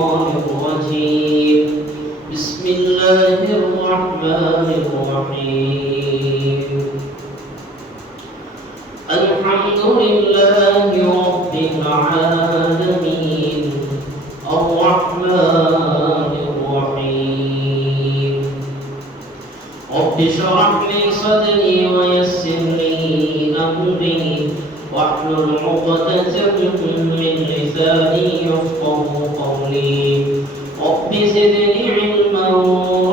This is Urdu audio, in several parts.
الشيطان الرجيم بسم الله الرحمن الرحيم الحمد لله رب العالمين الرحمن الرحيم رب اشرح لي صدري ويسر لي أمري واحلل عقدة من لساني يفقهوا قولي رب زدني علما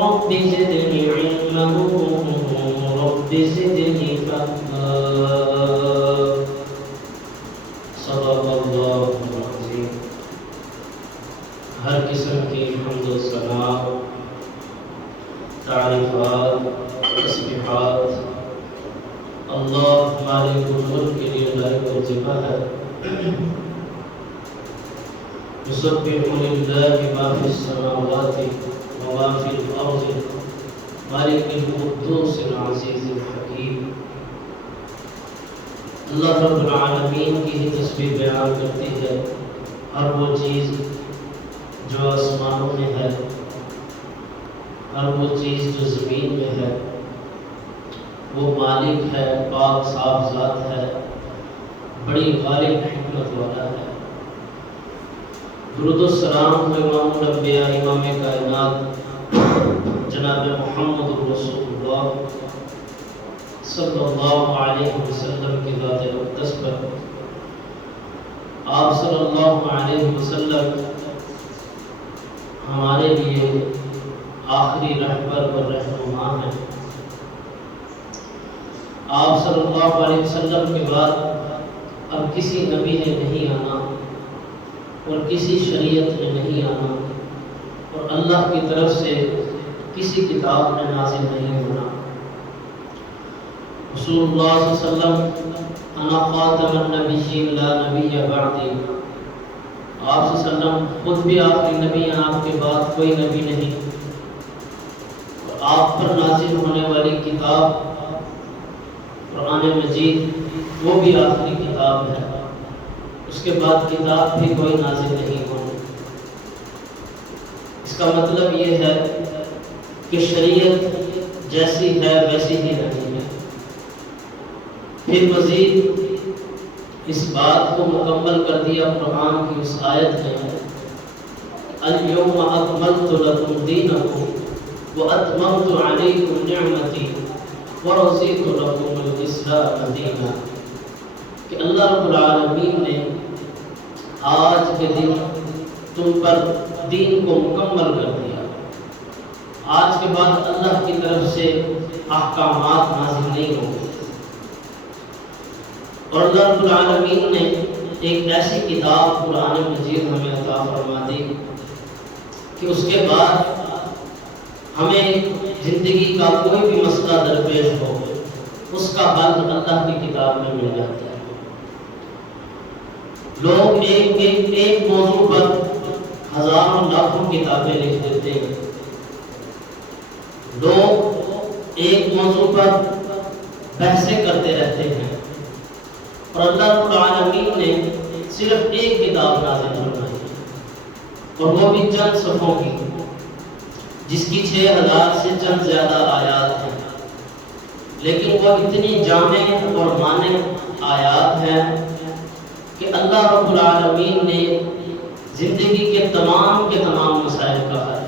رب زدني علما رب زدني فهما صدق اللہ العظیم۔ ہر قسم کی حمد و ثنا، تعریفات، تسبیحات اللہ مالک الملک کے لیے لائق و ذمہ ہے۔ یسبح للہ ما فی السماوات و ما فی الارض مالک القدوس العزیز الحکیم۔ اللہ رب العالمین کی ہی تسبیح بیان کرتی ہے۔ ہر وہ چیز جو آسمانوں میں ہے، ہر وہ چیز جو زمین میں ہے، وہ مالک ہے، پاک صاف ذات ہے، بڑی غالب حکمت والا ہے۔ درود و سلام امام الانبیاء امام کائنات جناب محمد رسول اللہ صلی اللہ علیہ وسلم کی ذات اقدس پر۔ آپ صلی اللہ علیہ وسلم ہمارے لیے آخری رہبر و رہنما ہیں۔ آپ صلی اللہ علیہ وسلم کے بعد اب کسی نبی نے نہیں آنا اور کسی شریعت نے نہیں آنا اور اللہ کی طرف سے کسی کتاب میں نازل نہیں ہونا۔ رسول اللہ صلی اللہ علیہ وسلم انا خاتم النبیین لا نبی بعدی، آپ صلی اللہ علیہ وسلم خود بھی آخری نبی ہیں، آپ کے بعد کوئی نبی نہیں، اور آپ پر نازل ہونے والی کتاب قرآن مجید وہ بھی آخری کتاب ہے، اس کے بعد کتاب بھی کوئی نازل نہیں ہوگی۔ اس کا مطلب یہ ہے کہ شریعت جیسی ہے ویسی ہی رہی ہے۔ پھر مزید اس بات کو مکمل کر دیا قرآن کی اس آیت میں، اليوم اکملت لکم دینکم واتممت علیکم نعمتی ورضیت لکم الاسلام دینا، کہ اللہ رب العالمین نے آج کے دن تم پر دین کو مکمل کر دیا۔ آج کے بعد اللہ کی طرف سے احکامات نازل نہیں ہوں گے، اور اللہ رب العالمین نے ایک ایسی کتاب قرآن مجید ہمیں عطا فرما دی کہ اس کے بعد ہمیں زندگی کا کوئی بھی مسئلہ درپیش ہو اس کا حل اللہ کی کتاب میں مل جاتا ہے۔ لوگ ایک موضوع پر ہزاروں لاکھوں کتابیں لکھ دیتے ہیں، لوگ ایک موضوع پر بحثیں کرتے رہتے ہیں، اور اللہ رب العالمین نے صرف ایک کتاب نازل فرمائی ہے، اور وہ بھی چند صفحوں کی، جس کی 6000 سے چند زیادہ آیات ہیں، لیکن وہ اتنی جامع اور مانع آیات ہیں کہ اللہ رب العالمین نے زندگی کے تمام مسائل کا حل،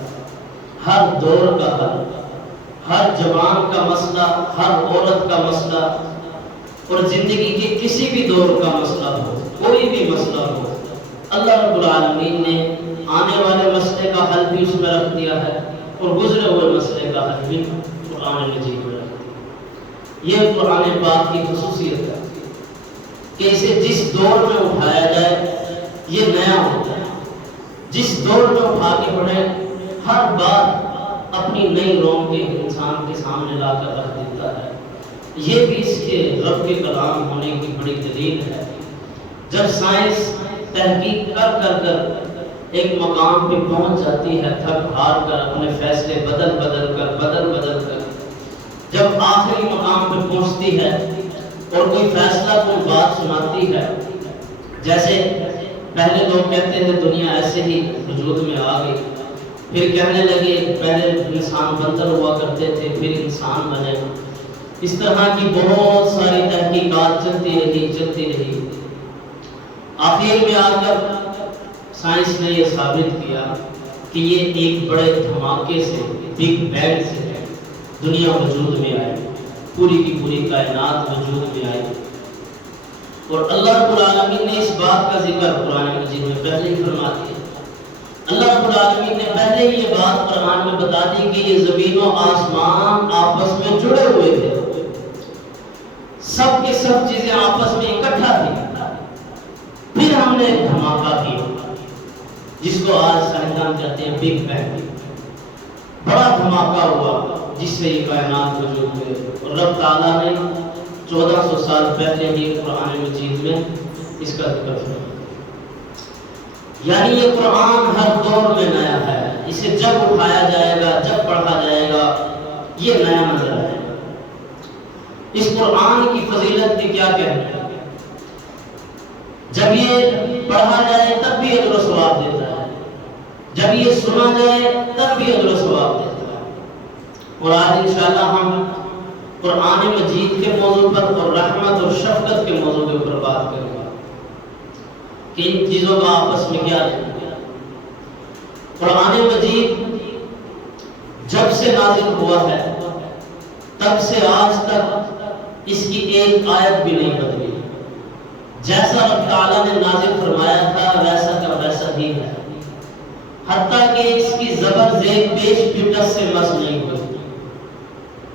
ہر دور کا حل، ہر جوان کا مسئلہ، ہر عورت کا مسئلہ، اور زندگی کے کسی بھی دور کا مسئلہ ہو، کوئی بھی مسئلہ ہو، اللہ رب العالمین نے آنے والے مسئلے کا حل بھی اس میں رکھ دیا ہے، اور گزرے ہوئے مسئلے کا حل بھی قرآن مجید میں رکھ دیا۔ یہ قرآن پاک کی خصوصیت ہے کہ اسے جس دور میں اٹھایا جائے یہ نیا ہوتا ہے، جس دور میں اٹھا کے پڑھے ہر بات اپنی نئی روم کے انسان کے سامنے لا کر رکھ دیتا ہے۔ یہ بھی اس کے رب کے کلام ہونے کی بڑی دلیل ہے۔ جب سائنس تحقیق کر ایک مقام پہ پہنچ جاتی ہے، تھک ہار کر اپنے فیصلے بدل کر جب آخری مقام پہ پہنچتی ہے اور کوئی فیصلہ کوئی بات سناتی ہے، جیسے پہلے لوگ کہتے تھے دنیا ایسے ویسے ہی وجود میں آ گئی. پھر کہنے لگے پہلے انسان بندر ہوا کرتے تھے پھر انسان بنے. اس طرح کی بہت ساری تحقیقات چلتی رہی. آخر میں آ کر سائنس نے یہ ثابت کیا کہ یہ ایک بڑے دھماکے سے بگ بینگ سے دنیا وجود میں آئی, پوری کی پوری کائنات وجود میں آئی. اور اللہ رب العالمین نے اس بات کا ذکر قرآن مجید میں پہلے ہی فرما دیا. اللہ رب العالمین نے پہلے ہی یہ بات قرآن میں بتا دی کہ یہ زمین و آسمان آپس میں جڑے ہوئے تھے, سب کی سب چیزیں آپس میں اکٹھا تھی. پھر ہم نے ایک دھماکہ کیا جس کو آج سائنسدان کہتے ہیں بگ بینگ. بڑا دھماکہ ہوا جس سے یہ کائنات وجود میں, اور رب تعالیٰ نے 1400 سال پہلے ہی قرآن مجید میں اس کا ذکر فرمایا. یعنی یہ قرآن ہر دور میں نیا ہے. اسے جب اٹھایا جائے گا, جب پڑھا جائے گا, یہ نیا نظر آئے گا. اس قرآن کی فضیلت بھی کیا کہنا ہے. جب یہ پڑھا جائے تب بھی اجر و ثواب دیتا ہے, جب یہ سنا جائے تب بھی اجر و ثواب دیتا ہے. اور آج انشاءاللہ ہم قرآن مجید کے موضوع پر اور رحمت اور شفقت کے موضوع کے اوپر بات کریں گے کہ ان چیزوں کا آپس میں کیا ہے. قرآن مجید جب سے نازل ہوا ہے تب سے آج تک اس کی ایک آیت بھی نہیں بدلی. جیسا رب تعالیٰ نے نازل فرمایا تھا ویسا کا ویسا ہی ہے, حتیٰ کہ اس کی زبر زیر پیش بھی ٹس سے مس نہیں ہوئی.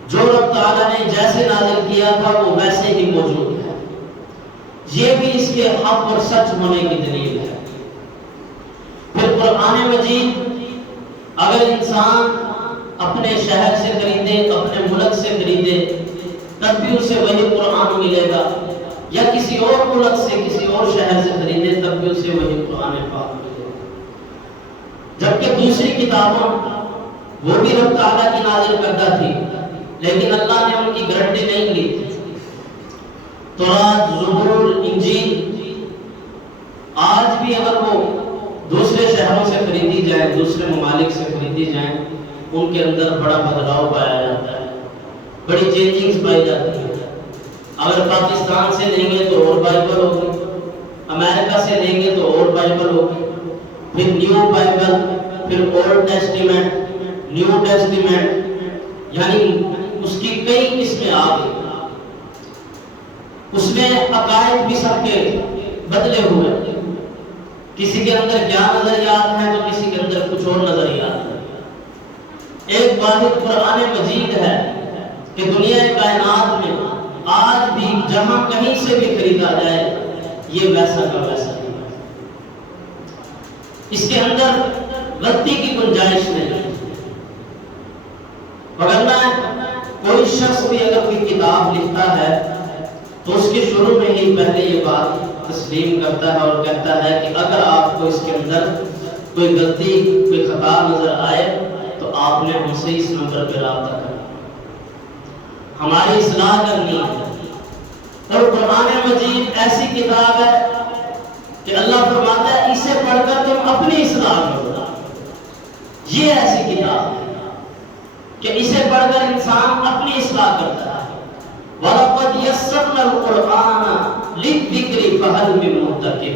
جو رب تعالیٰ نے جیسے نازل کیا تھا وہ ویسے ہی موجود ہے. یہ بھی اس کے حق اور سچ ہونے کی دلیل ہے. پھر قرآن مجید اگر انسان اپنے شہر سے خریدے, اپنے ملک سے خریدے, تب بھی اسے وہی قرآن ملے گا, یا کسی اور ملک سے کسی اور شہر سے خریدے تب بھی اسے وہی قرآن پاک ملے گا. جبکہ دوسری کتابوں وہ بھی رب تعالیٰ کی نازل کردہ تھی لیکن اللہ نے ان کی گارنٹی نہیں لی تھی. تورات, زبور, انجیل آج بھی اگر وہ دوسرے شہروں سے خریدی جائیں, دوسرے ممالک سے خریدی جائیں, ان کے اندر بڑا بدلاؤ پایا جاتا ہے, بڑی چینجنگز پائی جاتی ہے. اگر پاکستان سے لیں گے تو اور بائبل ہوگی, امریکہ سے لیں گے تو اور بائبل ہوگی, پھر نیو بائبل, پھر اولڈ ٹیسٹیمنٹ, نیو ٹیسٹیمنٹ, یعنی اس کی کئی قسمیں آ گئی. اس میں عقائد بھی سب کے بدلے ہوئے, کسی کے اندر کیا نظریات ہیں تو کسی کے اندر کچھ اور نظریات ہیں. ایک واحد قرآن مجید ہے کہ دنیا کائنات میں آج بھی جہاں کہیں سے بھی خریدا جائے یہ ویسا کا ویسا ہی ہے. اس کے اندر غلطی کی گنجائش نہیں. وگرنہ کوئی شخص بھی اگر کوئی کتاب لکھتا ہے تو اس کے شروع میں ہی پہلے یہ بات تسلیم کرتا ہے اور کہتا ہے کہ اگر آپ کو اس کے اندر کوئی غلطی, کوئی خطا نظر آئے تو آپ نے ہم سے اس نمبر پہ رابطہ کرنا, ہماری اصلاح کرنی ہے. اور قرآن مجید ایسی کتاب ہے کہ اللہ فرماتا ہے اسے پڑھ کر تم اپنی اصلاح کرو. یہ ایسی کتاب ہے کہ اسے پڑھ کر انسان اپنی اصلاح کرتا ہے. وَلَقَدْ يَسَّرْنَا الْقُرْآنَ لِلذِّكْرِ فَهَلْ مِن مُّدَّكِرٍ.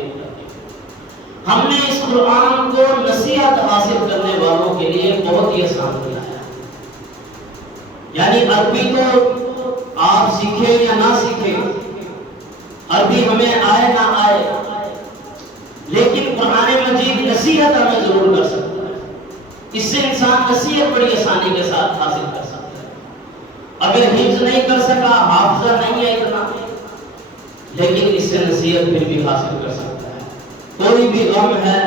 ہم نے اس قرآن کو نصیحت حاصل کرنے والوں کے لیے بہت ہی آسان بنایا ہے. یعنی عربی تو آپ سیکھیں یا نہ سیکھیں, عربی ہمیں آئے نہ آئے, لیکن قرآن مجید نصیحت ہمیں ضرور کر سکتا ہے. اس سے انسان نصیحت بڑی آسانی کے ساتھ حاصل کر سکتا ہے. اگر حفظ نہیں کر سکا, حافظہ نہیں ہے اتنا, لیکن اس سے نصیحت پھر بھی حاصل کر سکتا ہے. کوئی بھی غم ہے,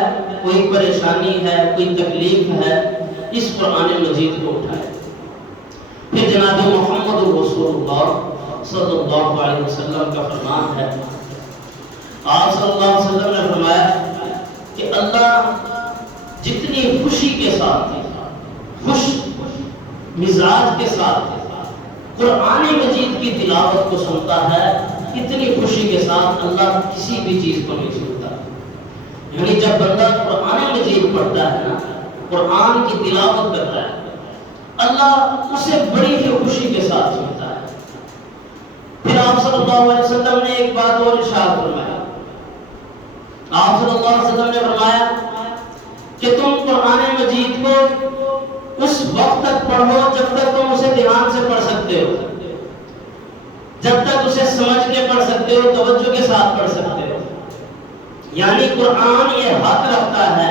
کوئی پریشانی ہے, کوئی تکلیف ہے, اس قرآن مجید کو اٹھائے. پھر جناب محمد رسول اللہ صلی اللہ علیہ وسلم کا فرمان ہے, آپ صلی اللہ علیہ وسلم نے فرمایا کہ اللہ جتنی خوشی کے ساتھ, خوش مزاج کے ساتھ قرآن مجید کی تلاوت کو سنتا ہے, اتنی خوشی کے ساتھ اللہ کسی بھی چیز کو نہیں سنتا. یعنی جب بندہ قرآن مجید قرآن کی تلاوت کرتا ہے اللہ اسے بڑی ہی خوشی کے ساتھ سنتا ہے۔ پھر آپ صلی اللہ علیہ وسلم نے ایک بات اور ارشاد فرمایا، آپ صلی اللہ علیہ وسلم نے فرمایا کہ تم قرآن مجید کو اس وقت تک پڑھو جب تک تم اسے دھیان سے پڑھ سکتے ہو، جب تک اسے سمجھ کے پڑھ سکتے ہو، توجہ کے ساتھ پڑھ سکتے ہو۔ یعنی قرآن یہ حق رکھتا ہے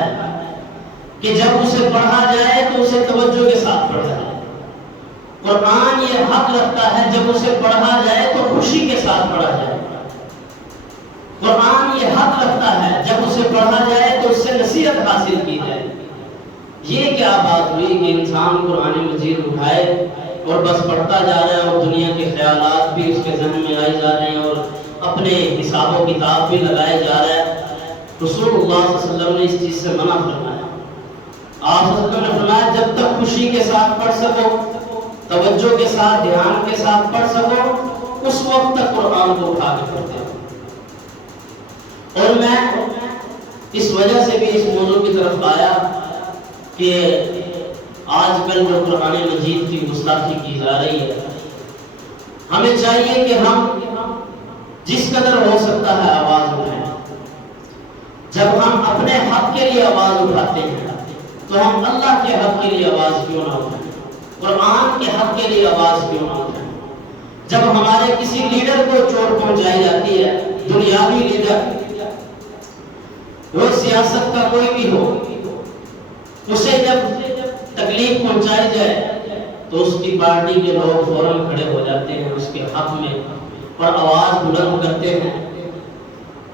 کہ جب اسے پڑھا جائے تو اسے توجہ کے ساتھ پڑھا جائے۔ قرآن یہ حق رکھتا ہے جب اسے پڑھا جائے تو خوشی کے ساتھ پڑھا جائے۔ قرآن یہ حق رکھتا ہے جب اسے پڑھا جائے تو اس سے نصیحت حاصل کی جائے۔ یہ کیا بات ہوئی کہ انسان قرآن مجید اٹھائے اور بس پڑھتا جا رہا ہے اور دنیا کے خیالات بھی اس کے ذہن میں آئی جا رہے ہیں اور اپنے حساب و کتاب بھی لگائے جا رہا ہے۔ رسول اللہ صلی اللہ علیہ وسلم نے اس چیز سے منع فرمایا۔ آپ صلی اللہ علیہ وسلم نے فرمایا جب تک خوشی کے ساتھ پڑھ سکو، توجہ کے ساتھ، دھیان کے ساتھ پڑھ سکو، اس وقت تک قرآن کو اٹھا کے پڑھتے ہو۔ اور میں اس وجہ سے بھی اس موضوع کی طرف آیا کہ آج کل جو قرآن مجید کی گستاخی کی جا رہی ہے، ہمیں چاہیے کہ ہم جس قدر ہو سکتا ہے آواز اٹھائیں۔ جب ہم اپنے حق کے لیے آواز اٹھاتے ہیں تو ہم اللہ کے حق کے لیے آواز کیوں نہ اٹھائیں، قرآن کے حق کے لیے آواز کیوں نہ اٹھائیں۔ جب ہمارے کسی لیڈر کو چوٹ پہنچائی جاتی ہے، دنیاوی لیڈر، وہ سیاست کا کوئی بھی ہو، اسے جب تکلیف پہنچائی جائے تو اس کی پارٹی کے لوگ فوراً کھڑے ہو جاتے ہیں اس کے حق میں اور آواز بلند کرتے ہیں۔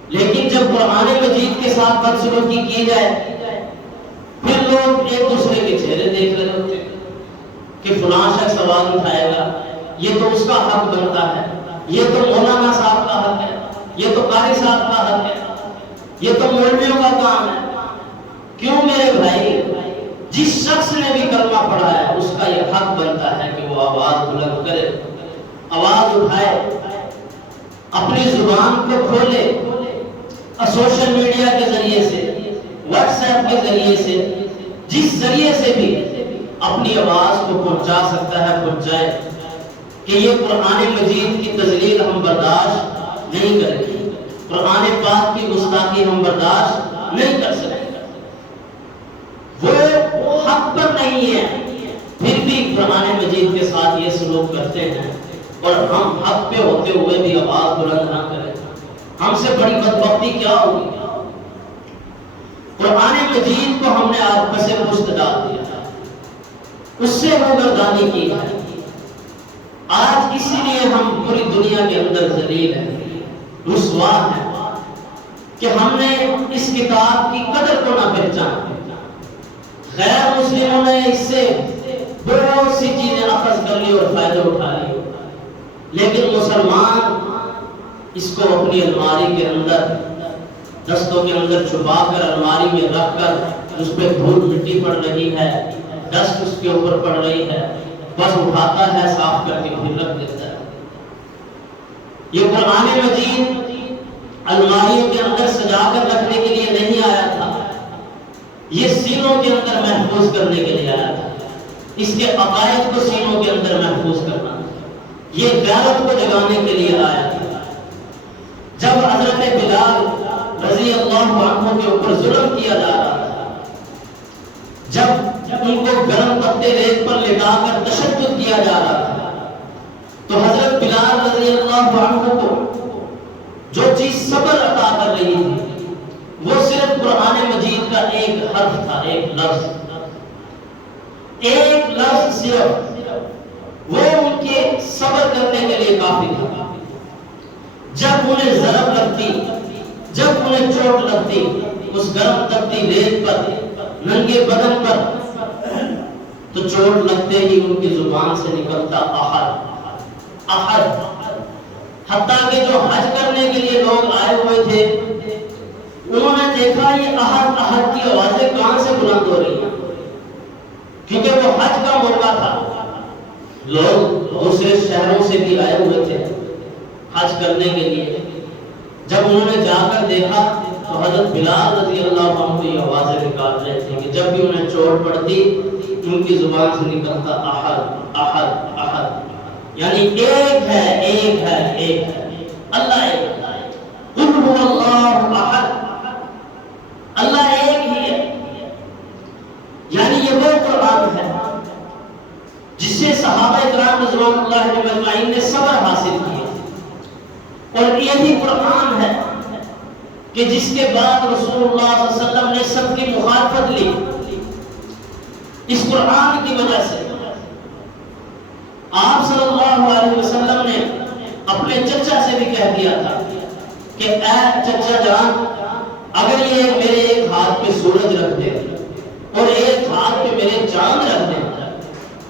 لیکن جب قرآن مجید کے ساتھ بدسلوکی کی جائے پھر لوگ ایک دوسرے کے چہرے دیکھ رہے ہوتے ہیں کہ فلاں شخص آواز اٹھائے گا، یہ تو اس کا حق بنتا ہے، یہ تو مولانا صاحب کا حق ہے، یہ تو قاری صاحب کا حق ہے، یہ تو مولویوں کا کام ہے۔ کیوں میرے بھائی، جس شخص نے بھی کلمہ پڑھا ہے اس کا یہ حق بنتا ہے کہ وہ آواز بلند کرے، آواز اٹھائے، اپنی زبان کو کھولے، سوشل میڈیا کے ذریعے سے، واٹس ایپ کے ذریعے سے، جس ذریعے سے بھی اپنی آواز کو پہنچا سکتا ہے پہنچائے، کہ یہ قرآن مجید کی تذلیل ہم برداشت نہیں کریں گے، قرآن پاک کی گستاخی ہم برداشت نہیں کر سکیں۔ وہ حق پر نہیں ہے پھر بھی قرآن مجید کے ساتھ یہ سلوک کرتے ہیں، اور ہم حق پہ ہوتے ہوئے بھی آواز بلند نہ کریں۔ ہم سے بڑی بدبختی کیا ہوگی؟ قرآن مجید کو ہم نے آپس پشت ڈال دیا، اس سے روگردانی کی ہے۔ آج اسی لیے ہم پوری دنیا کے اندر ذلیل ہیں، رسوا ہیں کہ ہم نے اس کتاب کی قدر کو نہ پہچانا۔ غیر مسلموں نے اس سے بہت سی چیزیں اخذ کر لی اور فائدہ اٹھا لی، لیکن مسلمان اس کو اپنی الماری کے اندر، دستوں کے اندر چھپا کر، الماری میں رکھ کر، اس پہ دھول مٹی پڑ رہی ہے، ڈسٹ اس کے اوپر پڑ رہی ہے، بس اٹھاتا ہے، صاف کر کے پھر رکھ دیتا ہے۔ یہ قرآن مجید الماریوں کے اندر سجا کر رکھنے کے لیے نہیں آیا تھا، یہ سینوں کے اندر محفوظ کرنے کے لیے آیا تھا۔ اس کے عقائد کو سینوں کے اندر محفوظ کرنا، یہ غیرت کو جگانے کے لیے آیا تھا۔ جب حضرت بلال رضی اللہ عنہ کے اوپر ظلم کیا جا رہا تھا، جب ان کو گرم پتے ریت پر لٹا کر تشدد کیا جا رہا تھا، تو حضرت بلال رضی اللہ عنہ کو جو چیز صبر عطا کر رہی تھی وہ صرف قرآن مجید کا ایک حرف تھا، ایک لفظ صرف، وہ ان کے صبر کرنے کے لیے کافی تھا۔ جب انہیں ضرب لگتی، جب انہیں چوٹ لگتی اس گرم تپتی ریت پر، ننگے بدن پر، تو چوٹ لگتے ہی ان کی زبان سے نکلتا احد احد۔ حتیٰ کہ جو حج کرنے کے لیے لوگ آئے ہوئے تھے انہوں نے دیکھا یہ احد احد کی آوازیں کہاں سے بلند ہو رہی ہیں، کیونکہ وہ حج کا موقع تھا، لوگ دوسرے شہروں سے بھی آئے ہوئے تھے حج کرنے کے لیے۔ جب انہوں نے جا کر دیکھا تو حضرت بلال رضی اللہ عنہ یہ آوازیں نکال رہے تھے کہ جب بھی انہیں چوٹ پڑتی ان کی زبان سے نکلتا احد احد احد، یعنی ایک ہے ایک ہے ایک ہے، اللہ ایک ہے، قل هو اللہ احد، اللہ ایک ہی ہے۔ یعنی یہ وہ قرآن ہے جس سے صحابہ کرام رضوان اللہ علیہم اجمعین نے صبر حاصل کیا، اور یہی قرآن ہے کہ جس کے بعد رسول اللہ صلی اللہ علیہ وسلم نے سب کی مخالفت لی۔ اس قرآن کی وجہ سے آپ صلی اللہ علیہ وسلم نے اپنے چچا سے بھی کہہ دیا تھا کہ اے چچا جان، اگر یہ میرے ایک ہاتھ پہ سورج رکھ دے اور ایک ہاتھ پہ میرے چاند رکھ دے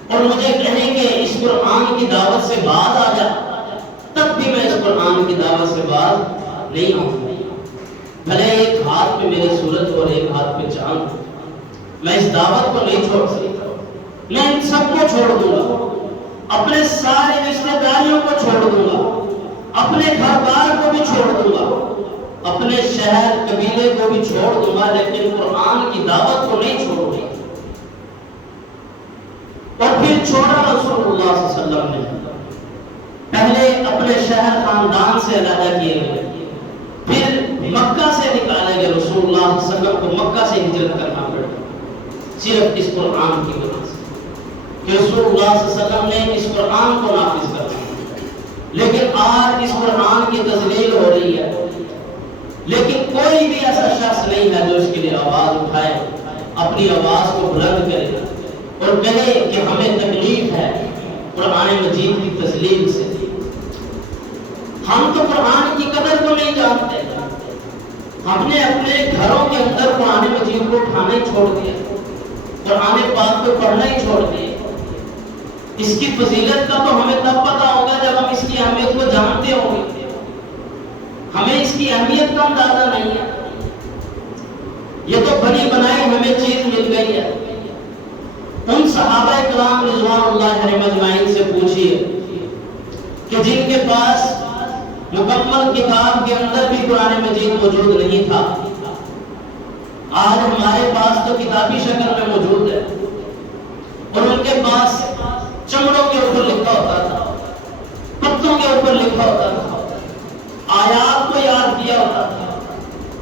اور مجھے کہیں کہ اس قرآن کی دعوت سے باز آ جا، تب بھی میں اس قرآن کی دعوت سے باز نہیں آؤں گا۔ بھلے ایک ہاتھ پہ میرے سورج اور ایک ہاتھ پہ چاند، میں اس دعوت کو نہیں چھوڑ سکتا، میں ان سب کو چھوڑ دوں گا، اپنے سارے رشتہ داریوں کو چھوڑ دوں گا، اپنے گھر بار کو بھی چھوڑ دوں گا، اپنے شہر قبیلے کو بھی چھوڑ دوں گا، لیکن قرآن کی دعوت کو نہیں چھوڑوں گا۔ اور پھر چھوڑا رسول اللہ صلی اللہ علیہ وسلم نے، پہلے اپنے شہر خاندان سے علیحدہ کیے گئے، پھر مکہ سے نکالے گئے، رسول اللہ صلی اللہ علیہ وسلم کو مکہ سے ہجرت کرنا پڑا صرف اس قرآن کی وجہ سے کہ رسول اللہ صلی اللہ علیہ وسلم نے اس قرآن کو نافذ کرنا۔ لیکن آج اس قرآن کی تذلیل ہو رہی ہے، لیکن کوئی بھی ایسا شخص نہیں ہے جو اس کے لیے آواز اٹھائے، اپنی آواز کو بلند کرے اور کہے کہ ہمیں تکلیف ہے قرآن مجید کی تذلیل سے۔ ہم تو قرآن کی قدر کو نہیں جانتے، ہم نے اپنے گھروں کے اندر قرآن مجید کو اٹھانا ہی چھوڑ دیا، قرآن پاک کو پڑھنا ہی چھوڑ دیا۔ اس کی فضیلت کا تو ہمیں تب پتا ہوگا جب ہم اس کی اہمیت کو جانتے ہوں گے، ہمیں اس کی اہمیت کا اندازہ نہیں ہے۔ یہ تو بنی بنائی ہمیں چیز مل گئی ہے۔ ان صحابہ کرام رضوان اللہ علیہم اجمعین سے پوچھئے کہ جن کے پاس مکمل کتاب کے اندر بھی قرآن مجید موجود نہیں تھا، آج ہمارے پاس تو کتابی شکل میں موجود ہے، اور ان کے پاس چمڑوں کے اوپر لکھا ہوتا تھا، پتوں کے اوپر لکھا ہوتا تھا، آیات کو یاد کیا ہوتا تھا،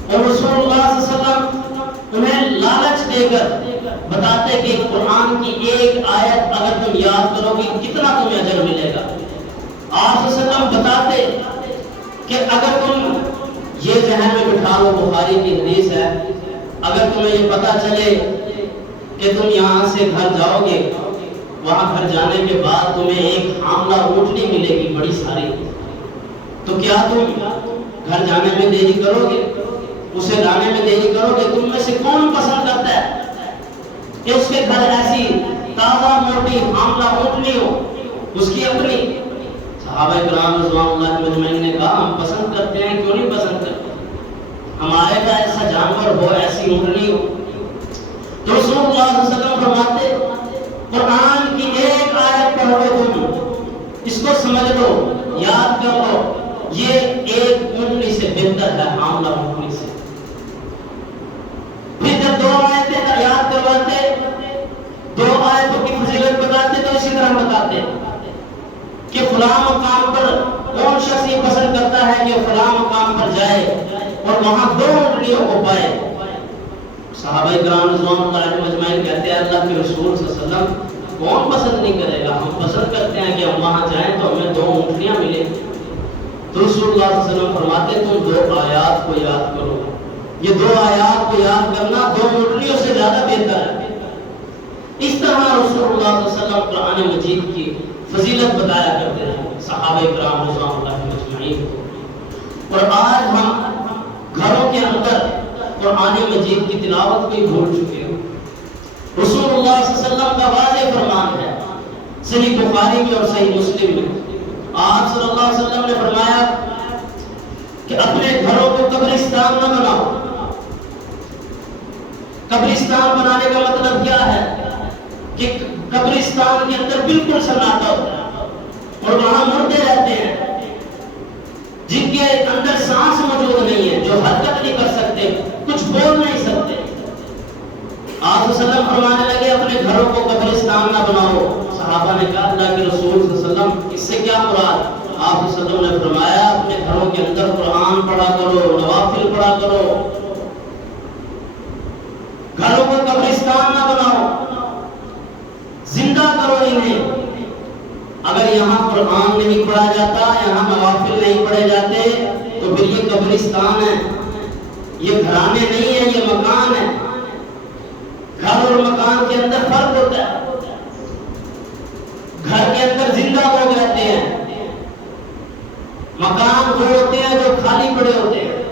اور رسول اللہ صلی اللہ علیہ وسلم انہیں لالچ دے کر بتاتے کہ قرآن کی ایک آیت اگر تم یاد کرو گی کتنا تمہیں اجر ملے گا۔ آپ صلی اللہ علیہ وسلم بتاتے کہ اگر تم یہ ذہن میں بٹھا لو، بخاری کی حدیث ہے، اگر تمہیں یہ پتا چلے کہ تم یہاں سے گھر جاؤ گے، وہاں گھر جانے کے بعد تمہیں ایک حاملہ اونٹنی ملے گی بڑی ساری، تو کیا تم گھر جانے میں دیری کرو گے، اسے لانے میں دیری کرو گے؟ تم میں سے کون پسند کرتا ہے کہ اس کے گھر ایسی تازہ موٹی حاملہ اونٹنی ہو، اس کی اپنی؟ صحابہ کرام رضوان اللہ علیہم اجمعین نے کہا ہم پسند کرتے ہیں، کیوں نہیں پسند کرتے، ہمارے کا ایسا جانور ہو، ایسی اونٹنی ہو۔ تو رسول اللہ صلی اللہ علیہ وسلم فرماتے قرآن کی ایک آیت پڑھو، تم اس کو سمجھ لو، یاد کر لو، یہ ایک اونٹنی سے بہتر ہے حاملہ اونٹنی سے۔ پھر جب دو آیتیں یاد کرواتے، دو آیتوں کی فضیلت بتاتے، تو اسی طرح بتاتے کہ فلاں مقام پر کون شخص یہ پسند کرتا ہے کہ فلاں مقام پر جائے اور وہاں دو اونٹنیوں کو پائے۔ صحابہ کرام رضوان اللہ علیہم اجمعین کہتے ہیں اللہ کے رسول صلی اللہ علیہ وسلم کون پسند نہیں کرے گا، ہم پسند کرتے ہیں کہ ہم وہاں جائیں تو ہمیں دو اونٹنیاں ملیں۔ تو رسول اللہ صلی اللہ علیہ وسلم فرماتے تم دو آیات کو یاد کرو، یہ دو آیات کو یاد کرنا دو اونٹنیوں سے زیادہ بہتر ہے۔ اس طرح رسول اللہ صلی اللہ علیہ وسلم قرآن مجید کی فضیلت بتایا کرتے ہیں صحابہ کرام رضوان اللہ علیہم اجمعین کو، اور آج ہم گھروں کے اندر قرآن مجید کی تلاوت کو ہی بھول چکے ہیں۔ رسول اللہ صلی اللہ علیہ وسلم کا واضح فرمان ہے صحیح بخاری میں اور صحیح مسلم میں، آپ صلی اللہ علیہ وسلم نے فرمایا کہ اپنے گھروں کو قبرستان نہ بناؤ۔ قبرستان بنانے کا مطلب کیا ہے کہ قبرستان کے اندر بالکل سناٹا ہوتا ہے اور وہاں مردے رہتے ہیں جن کے اندر سانس موجود نہیں ہے، جو حرکت نہیں کر سکتے، آپ صلی اللہ علیہ وسلم فرمانے لگے اپنے گھروں کو قبرستان نہ بناؤ. صحابہ نے کہا اللہ کے رسول صلی اللہ علیہ وسلم اس سے کیا مراد؟ آپ صلی اللہ علیہ وسلم نے فرمایا اپنے گھروں کے اندر قرآن پڑھا کرو، نوافل پڑھا کرو، گھروں کو قبرستان نہ بناؤ، زندہ کرو انہیں. اگر یہاں قرآن نہیں پڑھا جاتا، یہاں نوافل نہیں پڑھے جاتے تو پھر یہ قبرستان ہے، یہ گھرانے نہیں ہے، یہ مکان ہے. گھر اور مکان کے اندر فرق ہوتا ہے. گھر کے اندر زندہ لوگ رہتے ہیں، مکان وہ ہوتے ہیں جو خالی پڑے ہوتے ہیں،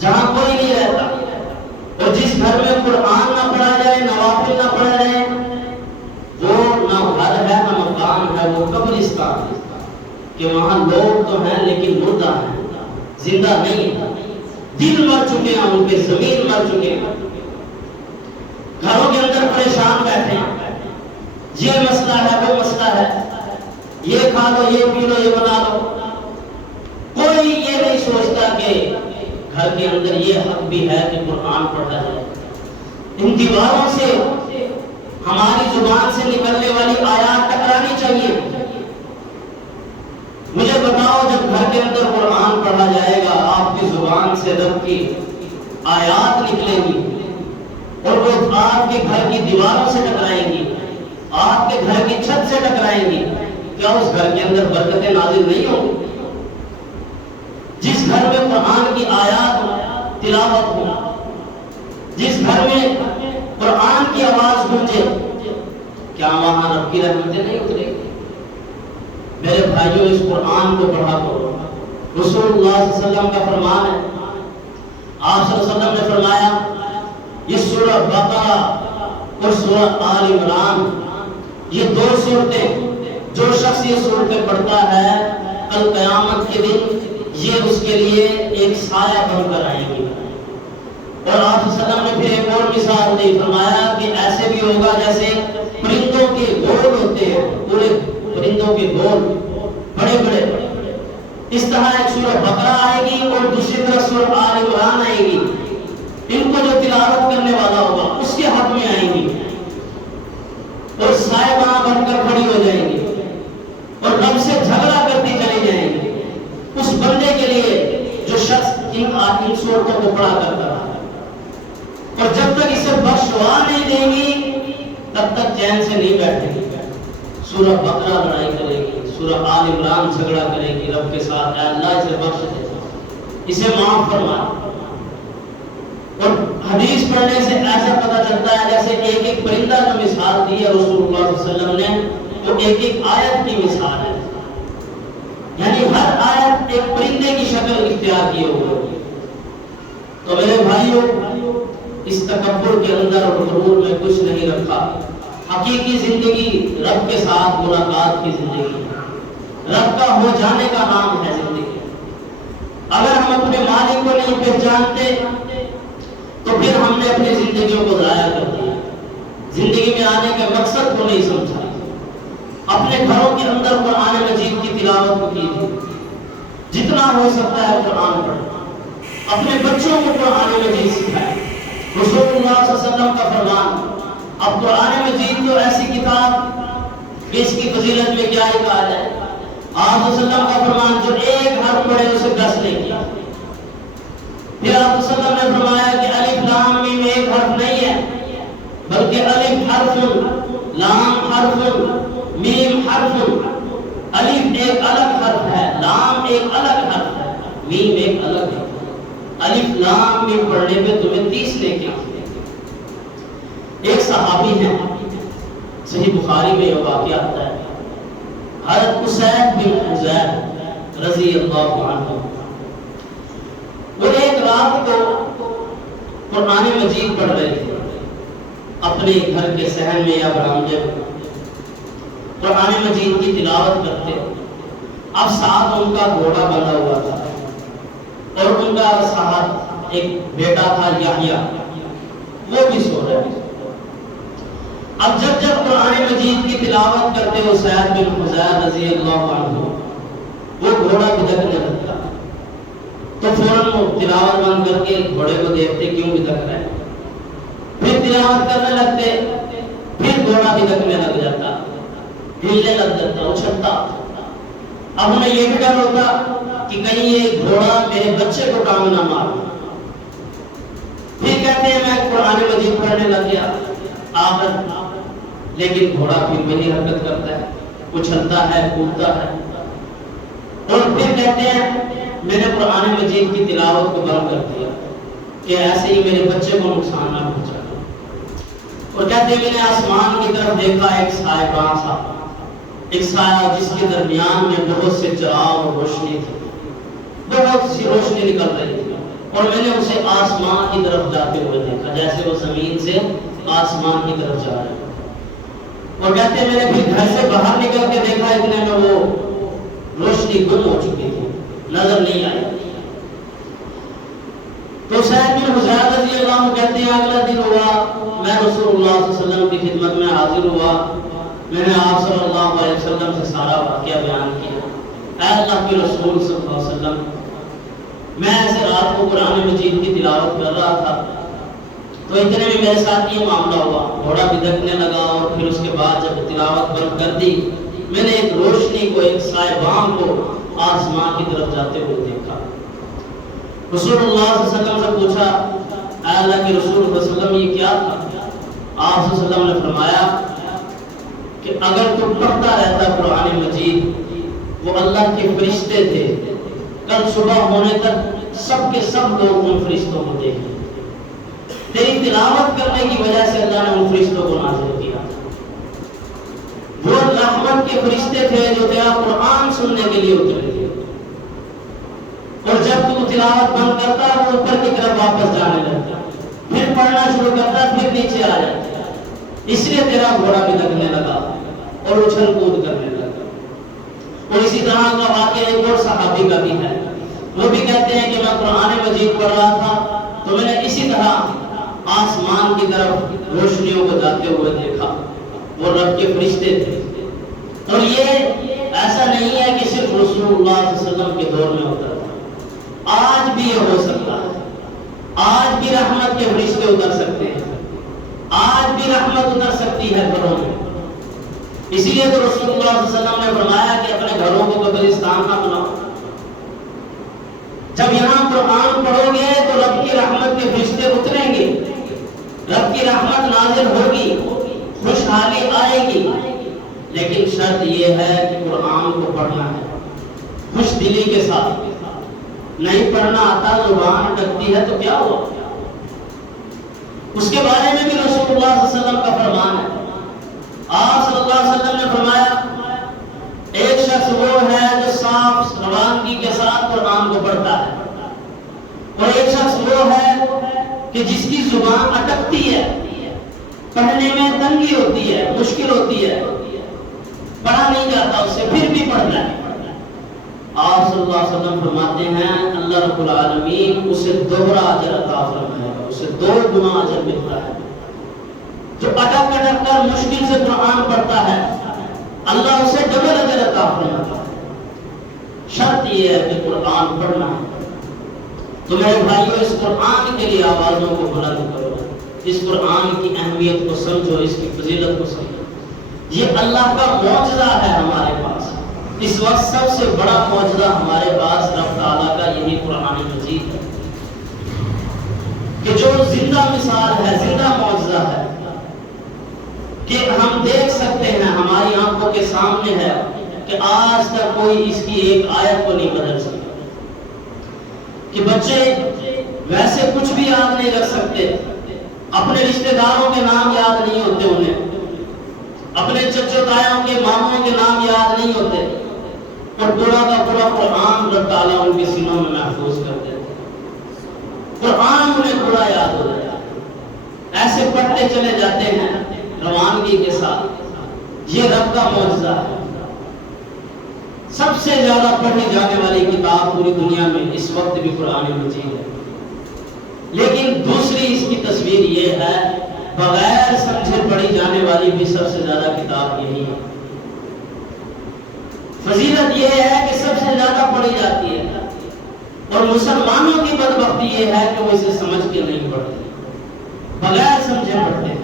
جہاں کوئی نہیں رہتا. اور جس گھر میں قرآن نہ پڑھا جائے، نوافل نہ پڑھا جائے، وہ نہ گھر ہے نہ مکان ہے، وہ قبرستان ہے. کہ وہاں لوگ تو ہیں لیکن مردہ ہیں، زندہ نہیں ہے. دل مر چکے ہیں ان کے، زمین مر چکے ہیں. گھروں کے اندر پریشان بیٹھے ہیں، یہ مسئلہ ہے وہ مسئلہ ہے، یہ کھا لو یہ پی لو یہ بنا لو. کوئی یہ نہیں سوچتا کہ گھر کے اندر یہ حق بھی ہے کہ قرآن پڑھا جائے. ان دیواروں سے ہماری زبان سے نکلنے والی آیات ٹکرانی چاہیے. مجھے بتاؤ جب گھر کے اندر قرآن پڑھا جائے گا، آپ کی زبان سے رب کی آیات نکلیں گی اور وہ آپ کے گھر کی دیواروں سے ٹکرائیں گی، آپ کے گھر کی چھت سے ٹکرائیں گی. کیا اس گھر کے اندر برکتیں نازل نہیں ہوں گی؟ جس گھر میں قرآن کی آیات تلاوت ہو، جس گھر میں قرآن کی آواز گونجے، کیا وہاں رب کی رحمتیں نہیں اترے گی؟ میرے بھائیوں اس قرآن کو پڑھا کرو. رسول اللہ صلی اللہ علیہ وسلم کا فرمان ہے، آپ صلی اللہ علیہ وسلم نے فرمایا یہ سورہ بقرہ اور سورہ آل عمران، یہ دو صورتیں جو شخص یہ صورتیں پڑھتا ہے کل قیامت کے دن یہ اس کے لیے ایک سایہ بن کر آئیں گی. اور آپ صلی اللہ علیہ وسلم نے پھر ایک اور مثال دی، فرمایا کہ ایسے بھی ہوگا جیسے پرندوں کے گول ہوتے ہیں، پورے پرندوں کے گول بڑے بڑے، اس طرح ایک سورہ بقرہ آئے گی اور دوسری طرف سورہ آل عمران آئے گی. ان کو جو تلاوت کرنے والا ہوگا اس کے حق میں آئیں گی اور صاحبہ بن کر کھڑی ہو جائیں گی اور رب سے جھگڑا کرتی چلی جائیں گی اس بندے کے لیے جو شخص ان صورتوں کو پڑھا کرتا رہا. اور جب تک اسے بخشوا نہیں دیں گی تب تک چین سے نہیں بیٹھے گی. سورہ بقرہ لڑائی کرے گی، سورہ آل عمران جھگڑا کرے گی رب کے ساتھ، اے اللہ اسے بخش دے، اسے معاف فرما. اور حدیث پڑھنے سے ایسا پتہ چلتا ہے جیسے ایک ایک پرندہ جو مثال دی ہے رسول اللہ صلی اللہ علیہ وسلم نے، وہ ایک ایک آیت کی مثال ہے. یعنی ہر آیت ایک پرندے کی شکل اختیار کیے ہوئے ہوگی. تو میرے بھائیوں اس تکبر کے اندر اور غرور میں کچھ نہیں رکھا. حقیقی زندگی رب کے ساتھ ملاقات کی زندگی ہے، رب کا ہو جانے کا نام ہے زندگی. اگر ہم اپنے مالک کو نہیں پہچانتے تو پھر ہم نے اپنی زندگیوں کو ضائع کر دیا، زندگی میں آنے کے مقصد کو نہیں سمجھا. اپنے گھروں کے اندر قرآن مجید کی تلاوت کو کیجیے، جتنا ہو سکتا ہے قرآن پڑھیں، اپنے بچوں کو قرآن مجید سکھائیں. رسول اللہ صلی اللہ علیہ وسلم کا فرمان. اب قرآن مجید تو ایسی کتاب اس کی فضیلت میں کیا ہی کہا جائے. آپ صلی اللہ علیہ وسلم کا فرمان جو ایک حرف پڑھے اسے 10 نہیں کیا. پھر آپ صلی اللہ علیہ وسلم نے فرمایا کہ الف لام میم ایک حرف نہیں ہے بلکہ الف حرف، لام حرف، میم حرف. الف ایک الگ حرف ہے، لام ایک الگ حرف ہے، میم ایک الگ ہے. الف لام میم پڑھنے پہ تمہیں 30 لے کے. ایک صحابی ہیں، صحیح بخاری میں یہ واقعہ آتا ہے، حضرت اسید بن حضیر رضی اللہ عنہ. وہ ایک رات کو قرآن مجید پڑھ رہے تھے اپنے گھر کے صحن میں یا برآمدے میں، قرآن مجید کی تلاوت کرتے. اب ساتھ ان کا گھوڑا بندھا ہوا تھا اور ان کا ساتھ ایک بیٹا تھا یحییٰ، وہ بھی سو رہے تھے. اب جب قرآن مجید کی تلاوت کرتے ہو اسید بن حضیر رضی اللہ عنہ، وہ گھوڑا بدکنے لگتا تو فوراً وہ تلاوت بند کر کے گھوڑے کو دیکھتے کیوں بدک رہے. پھر تلاوت کرنے لگتے، پھر گھوڑا بھی دکنے لگ جاتا، ہلنے لگ جاتا، اچھلتا۔ اب انہیں یہ بھی ڈر ہوتا کہ کہیں یہ گھوڑا میرے بچے کو ٹانگ نہ مار۔ پھر کہتے ہیں میں قرآن مجید پڑھنے لگ گیا آخر، لیکن گھوڑا پھر وہی حرکت کرتا ہے، اچھلتا ہے، کودتا ہے۔ اور پھر کہتے ہیں میں نے قرآن مجید کی تلاوت کو بند کر دیا کہ ایسے ہی میرے بچے کو نقصان نہ پہنچا۔ اور کہتے ہیں میں نے آسمان کی طرف دیکھا، ایک سائبان تھا، ایک سایہ جس کے درمیان میں بہت سے چراغ اور روشنی تھی، بہت سی روشنی نکل رہی تھی، اور میں نے اسے آسمان کی طرف جاتے ہوئے دیکھا، جیسے وہ زمین سے آسمان کی طرف جا رہے۔ اور کہتے ہیں میں نے پھر گھر سے باہر نکل کے دیکھا، اتنے میں وہ روشنی گم ہو چکی تھی، نظر نہیں آئی۔ تو سعید بن حذیفہ رضی اللہ عنہ کہتے ہیں اگلا دن ہوا، میں رسول اللہ صلی اللہ علیہ وسلم کی خدمت میں حاضر ہوا، میں نے آپ صلی اللہ علیہ وسلم سے سارا واقعہ بیان کیا۔ اے اللہ کے رسول صلی اللہ علیہ وسلم، میں ایسے رات کو قرآن مجید کی تلاوت کر رہا تھا، تو اتنے میں میرے ساتھ یہ معاملہ ہوا، گھوڑا بھی دکنے لگا، اور پھر اس کے بعد جب تلاوت بند کر دی، میں نے ایک روشنی کو، ایک سائبان کو آسمان کی طرف جاتے ہوئے دیکھا۔ رسول اللہ صلی اللہ علیہ وسلم سے پوچھا، اے اللہ کے رسول صلی اللہ علیہ وسلم یہ کیا تھا؟ آپ صلی اللہ علیہ وسلم نے فرمایا کہ اگر تو پڑھتا رہتا قرآن مجید، وہ اللہ کے فرشتے تھے، کل صبح ہونے تک سب کے سب لوگ ان فرشتوں کو دیکھیں۔ تیری تلاوت کرنے کی وجہ سے اللہ نے ان فرشتوں کو نازل کیا۔ وہ رحمت کے فرشتے تھے جو تیرا قرآن سننے کے لیے اترے تھے، اور جب تو تلاوت بند کرتا وہ اوپر کی طرف واپس جانے لگتا، پھر پڑھنا شروع کرتا، پھر نیچے آ جاتا، اس لیے تیرا گھوڑا بھی دکنے لگا اور اچھل کود کرنے لگا۔ اور اسی طرح کا واقعہ ایک اور صحابی کا بھی ہے، وہ بھی کہتے ہیں کہ میں قرآن مجید پڑھ رہا تھا تو میں نے اسی طرح آسمان کی طرف روشنیوں کو جاتے ہوئے دیکھا، وہ رب کے فرشتے تھے۔ اور یہ ایسا نہیں ہے کہ صرف رسول اللہ صلی اللہ علیہ وسلم کے دور میں ہوتا تھا، آج بھی یہ ہو سکتا ہے، آج بھی رحمت کے فرشتے اتر سکتے ہیں، آج بھی رحمت اتر سکتی ہے گھروں میں۔ اسی لیے تو رسول اللہ صلی اللہ علیہ وسلم نے فرمایا کہ اپنے گھروں کو قبرستان نہ بناؤ۔ جب یہاں قرآن پڑھو گے تو رب کی رحمت کے فرشتے اتریں گے، رب کی رحمت نازل ہوگی، خوشحالی آئے گی، لیکن شرط یہ ہے کہ قرآن کو پڑھنا ہے خوش دلی کے ساتھ۔ نہیں پڑھنا آتا، زبان اٹکتی ہے تو کیا ہوا؟ اس کے بارے میں بھی رسول اللہ صلی اللہ علیہ وسلم کا فرمان ہے۔ آپ صلی اللہ علیہ وسلم نے فرمایا ایک شخص وہ ہے جو صاف روانگی کے ساتھ قرآن کو پڑھتا ہے، اور ایک شخص وہ ہے کہ جس کی زبان اٹکتی ہے، پڑھنے میں تنگی ہوتی ہے، مشکل ہوتی ہے، پڑھا نہیں جاتا اس سے، پھر بھی پڑھتا ہے۔ آپ صلی اللہ علیہ وسلم فرماتے ہیں اللہ رب العالمین اسے دوہرا اجر عطا فرمائے گا، اسے 2 گنا اجر ملتا ہے۔ جو اٹک اٹک کر مشکل سے قرآن پڑھتا ہے، اللہ اسے ڈبل اجر عطا فرماتا ہے۔ شرط یہ ہے کہ قرآن پڑھنا ہے۔ تو میرے بھائیو، اس قرآن کے لیے آوازوں کو بلند کرو، اس قرآن کی اہمیت کو سمجھو، اس کی فضیلت کو سمجھو۔ یہ اللہ کا معجزہ ہے ہمارے پاس، اس وقت سب سے بڑا معجزہ ہمارے پاس رب تعالیٰ کا یہی قرآن مجید ہے، کہ جو زندہ مثال ہے، زندہ معجزہ ہے، کہ ہم دیکھ سکتے ہیں، ہماری آنکھوں کے سامنے ہے، کہ آج تک کوئی اس کی ایک آیت کو نہیں بدل سکتا، کہ بچے ویسے کچھ بھی یاد نہیں رکھ سکتے، اپنے رشتہ داروں کے نام یاد نہیں ہوتے انہیں، اپنے چچو تایوں کے ماموں کے نام یاد نہیں ہوتے، اور پورا کا پورا قرآن رب تعالیٰ ان کے سینوں میں محفوظ کر دیتے، قرآن انہیں پورا یاد ہو جاتا ہے، ایسے پڑھتے چلے جاتے ہیں روانگی کے ساتھ۔ یہ رب کا معجزہ ہے۔ سب سے زیادہ پڑھی جانے والی کتاب پوری دنیا میں اس وقت بھی قرآن مجید ہے، لیکن دوسری اس کی تصویر یہ ہے، بغیر سمجھے پڑھی جانے والی بھی سب سے زیادہ کتاب یہی ہے۔ فضیلت یہ ہے کہ سب سے زیادہ پڑھی جاتی ہے، اور مسلمانوں کی بدبختی یہ ہے کہ وہ اسے سمجھ کے نہیں پڑھتے۔ بغیر سمجھے پڑھتے ہیں.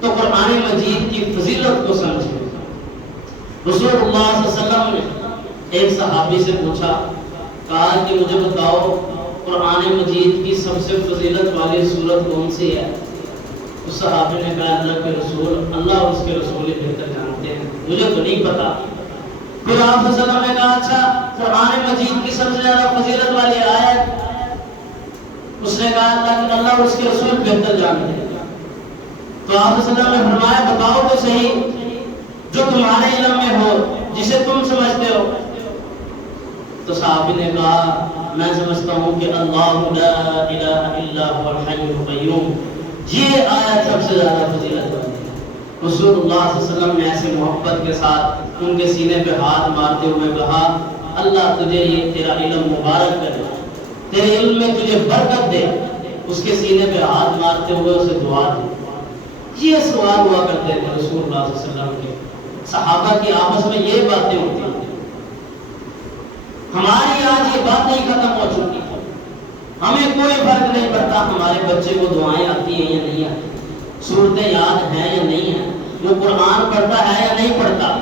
تو قرآن مجید کی فضیلت کو سمجھیں. رسول اللہ صلی اللہ علیہ وسلم نے ایک صحابی سے پوچھا، کہا کہ مجھے بتاؤ قرآن مجید کی سب سے فضیلت والی سورت کون سی ہے؟ اس صحابی نے کہا اللہ کے رسول، اللہ اور اس کے رسول ہی بہتر جانتے ہیں، مجھے تو نہیں پتا. پھر آپ صلی اللہ علیہ وسلم نے کہا اچھا قرآن مجید کی سب سے زیادہ فضیلت والی آیت؟ اس نے کہا اللہ اور اس کے رسول بہتر جانتے ہیں. تو آپ صلی اللہ علیہ وسلم نے فرمایا بتاؤ تو صحیح جو تمہارے علم میں ہو، جسے تم سمجھتے ہو. تو صحابی نے کہا میں سمجھتا ہوں کہ اللہ لا الہ الا هو الحی القیوم، یہ آیت سب سے زیادہ فضیلت والی ہے. رسول اللہ صلی اللہ علیہ وسلم نے ایسے محبت کے ساتھ ان کے سینے پہ ہاتھ مارتے ہوئے کہا اللہ تجھے یہ تیرا علم مبارک کرے، تیرے علم میں تجھے برکت دے. اس کے سینے پہ ہاتھ مارتے ہوئے اسے دعا دی. یہ سوال ہوا کرتے تھے رسول اللہ صلی اللہ علیہ وسلم کے. صحابہ کی آپس میں یہ باتیں ہوتی ہیں. ہماری آج یہ باتیں ختم ہو چکی ہیں. ہمیں کوئی فرق نہیں پڑتا ہمارے بچے کو دعائیں آتی ہیں یا نہیں آتی، صورتیں یاد ہیں یا نہیں ہیں، وہ قرآن پڑھتا ہے یا نہیں پڑھتا.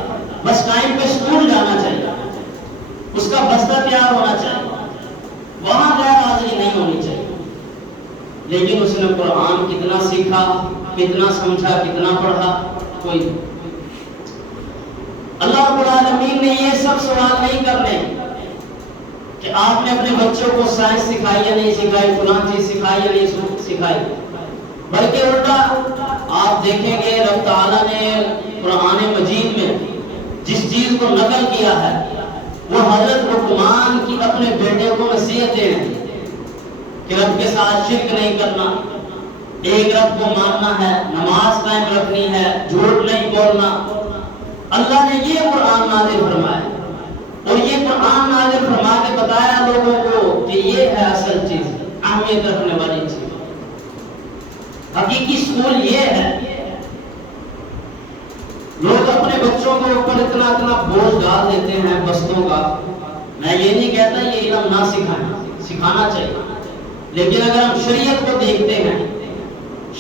بس ٹائم پہ اسکول جانا چاہیے، اس کا بستہ تیار ہونا چاہیے، وہاں غیر حاضری نہیں ہونی چاہیے. لیکن اس نے قرآن کتنا سیکھا، کتنا سمجھا، کتنا پڑھا، کوئی نہیں. اللہ رب العالمین نے یہ سب سوال نہیں کرنے کہ آپ نے اپنے بچوں کو سائنس سکھائی یا نہیں سکھائی، فلاں چیز سکھائی یا نہیں سکھائی، بلکہ الٹا آپ دیکھیں گے رب تعالیٰ نے قرآن مجید میں جس چیز کو نقل کیا ہے وہ حضرت لقمان کی اپنے بیٹے کو نصیحتیں ہیں کہ رب کے ساتھ شرک نہیں کرنا، ایک رب کو ماننا ہے، نماز قائم رکھنی ہے، جھوٹ نہیں بولنا. اللہ نے یہ قرآن نازل فرمایا اور یہ قرآن نازل فرما کے بتایا لوگوں کو کہ یہ ہے اصل چیز، اہمیت رکھنے والی چیز. حقیقی اسکول یہ ہے. لوگ اپنے بچوں کے اوپر اتنا بوجھ ڈال دیتے ہیں بستوں کا. میں یہ نہیں کہتا یہ علم نہ سکھائیں، سکھانا چاہیے، لیکن اگر ہم شریعت کو دیکھتے ہیں،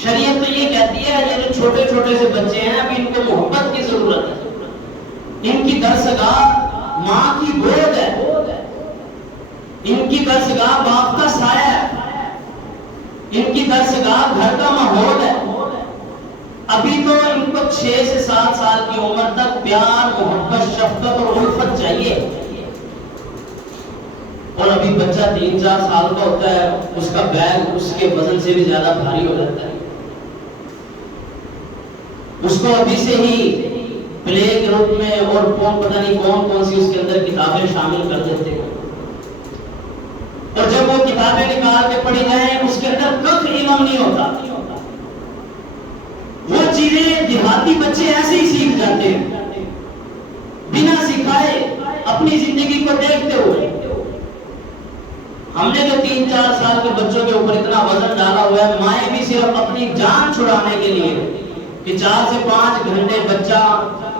شریعت تو یہ کہتی ہے یہ جو چھوٹے چھوٹے سے بچے ہیں ابھی ان کو محبت کی ضرورت ہے. ان کی درسگاہ ماں کی گود ہے، ان کی درسگاہ باپ کا سایہ ہے، ان کی درسگاہ گھر کا ماحول ہے. ابھی تو ان کو 6 سے 7 سال کی عمر تک پیار، محبت، شفقت اور الفت چاہیے. اور ابھی بچہ 3-4 سال کا ہوتا ہے، اس کا بیگ اس کے وزن سے بھی زیادہ بھاری ہو جاتا ہے. اس کو ابھی سے ہی پلے گروپ میں اور پتہ نہیں کون سی اس کے اندر کتابیں شامل کر دیتے ہیں. اور جب وہ کتابیں نکال کے پڑھی جائیں اس کے اندر کچھ علم نہیں ہوتا. وہ چیزیں دیہاتی بچے ایسے ہی سیکھ جاتے ہیں بنا سکھائے، اپنی زندگی کو دیکھتے ہوئے. ہم نے جو 3-4 سال کے بچوں کے اوپر اتنا وزن ڈالا ہوا ہے، مائیں بھی صرف اپنی جان چھڑانے کے لیے کہ 4 سے 5 گھنٹے بچہ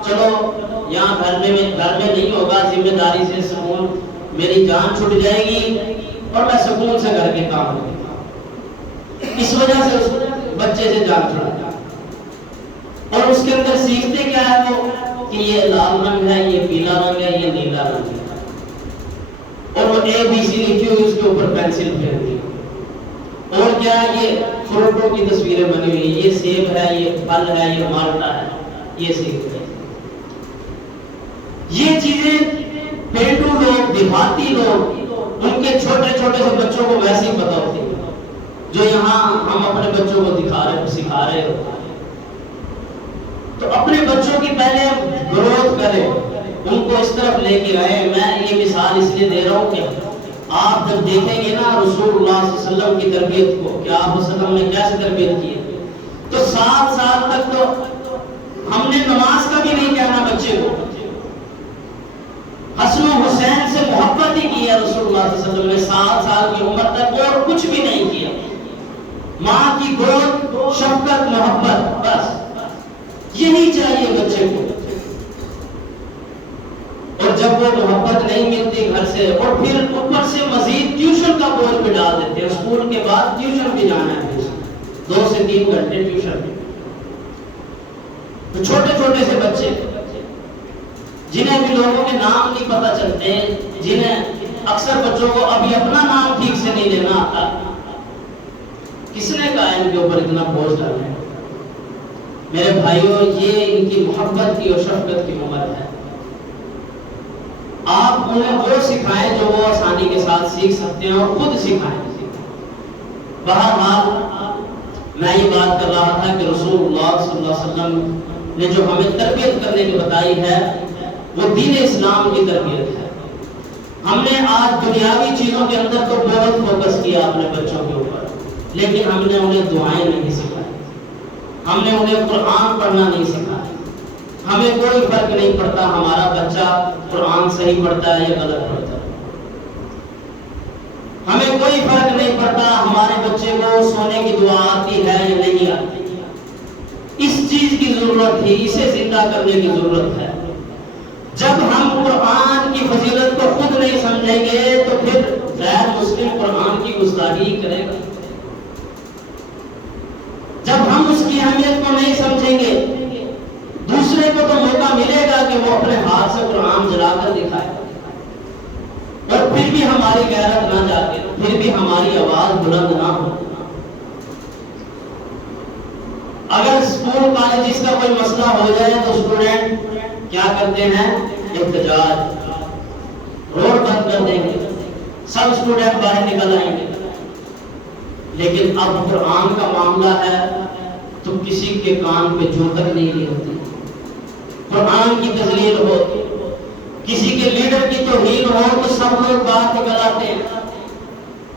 چلو یہاں گھر میں نہیں ہوگا، ذمہ داری سے سکون، میری جان چھٹ جائے گی اور میں سکون سے گھر کے کام کروں گا. اس وجہ سے اس بچے سے جان چھڑا جائے. اور اس کے اندر سیکھتے کیا ہے وہ کہ یہ لال رنگ ہے، یہ پیلا رنگ ہے، یہ نیلا رنگ ہے. اور وہ ABC لکھی ہوئی اس کے اوپر پینسل پھیر دی. اور کیا یہ فروٹوں کی تصویریں بنی ہوئی، یہ سیب ہے، یہ پھل ہے، یہ مالٹا ہے، یہ سیکھتے ہیں. یہ چیزیں پیٹو لوگ، دیہاتی لوگ، ان کے چھوٹے چھوٹے سے بچوں کو ویسے ہی پتا ہوتی ہے جو یہاں ہم اپنے بچوں کو سکھا رہے ہوتے ہیں. تو اپنے بچوں کی پہلے گروتھ کریں، ان کو اس طرف لے کے آئے. میں یہ مثال اس لیے دے رہا ہوں کہ آپ جب دیکھیں گے نا رسول اللہ صلی اللہ علیہ وسلم کی تربیت کو کہ آپ صلی اللہ علیہ وسلم نے کیسے تربیت کی ہے، تو 7 سال تک تو ہم نے نماز کا بھی نہیں کہنا بچے کو. حسن و حسین سے محبت ہی کی ہے رسول اللہ صلی اللہ علیہ وسلم نے 7 سال کی عمر تک، اور کچھ بھی نہیں کیا. ماں کی گود، شفقت، محبت، بس یہی چاہیے بچے کو. اور جب وہ محبت نہیں ملتی گھر سے، اور پھر اوپر سے مزید ٹیوشن کا بوجھ بھی ڈال دیتے ہیں، اسکول کے بعد ٹیوشن بھی جانا ہے. 2 سے 3 گھنٹے ٹیوشن. تو چھوٹے چھوٹے سے بچے جنہیں بھی لوگوں کے نام نہیں پتہ چلتے، جنہیں اکثر بچوں کو ابھی اپنا نام ٹھیک سے نہیں لینا آتا، کس نے کہا ان کے اوپر اتنا بوجھ ڈالنا ہے؟ میرے بھائیوں، یہ ان کی محبت کی اور شفقت کی عمر ہے. آپ انہیں وہ سکھائیں جو وہ آسانی کے ساتھ سیکھ سکتے ہیں، اور خود سکھائیں. بہرحال میں یہ بات کر رہا تھا کہ رسول اللہ صلی اللہ علیہ وسلم نے جو ہمیں تربیت کرنے کی بتائی ہے وہ دین اسلام کی تربیت ہے. ہم نے آج دنیاوی چیزوں کے اندر تو بہت فوکس کیا اپنے بچوں کے اوپر، لیکن ہم نے انہیں دعائیں نہیں سکھائی، ہم نے انہیں قرآن پڑھنا نہیں سکھایا. ہمیں کوئی فرق نہیں پڑتا ہمارا بچہ قرآن صحیح پڑھتا ہے یا غلط پڑھتا ہے. ہمیں کوئی فرق نہیں پڑتا ہمارے بچے کو سونے کی دعا آتی ہے یا نہیں آتی. اس چیز کی ضرورت ہے، اسے زندہ کرنے کی ضرورت ہے. جب ہم قرآن کی فضیلت کو خود نہیں سمجھیں گے تو پھر غیر مسلم قرآن کی گستاخی کرے گا. جب ہم اس کی اہمیت کو نہیں سمجھیں گے، دوسرے کو تو موقع ملے گا کہ وہ اپنے ہاتھ سے قرآن جلا کر دکھائے، اور پھر بھی ہماری غیرت نہ جاگے، پھر بھی ہماری آواز بلند نہ ہو. اگر اسکول کالجز کا کوئی مسئلہ ہو جائے تو اسٹوڈنٹ کیا کرتے ہیں؟ احتجاج، روڈ بند کر دیں گے، سب اسٹوڈنٹ باہر نکل آئیں گے. لیکن اب قرآن کا معاملہ ہے تو کسی کے کان پہ جو تک نہیں ہوتی. قرآن کی تذلیل ہو، کسی کے لیڈر کی توہین ہو تو سب لوگ باہر نکل آتے ہیں.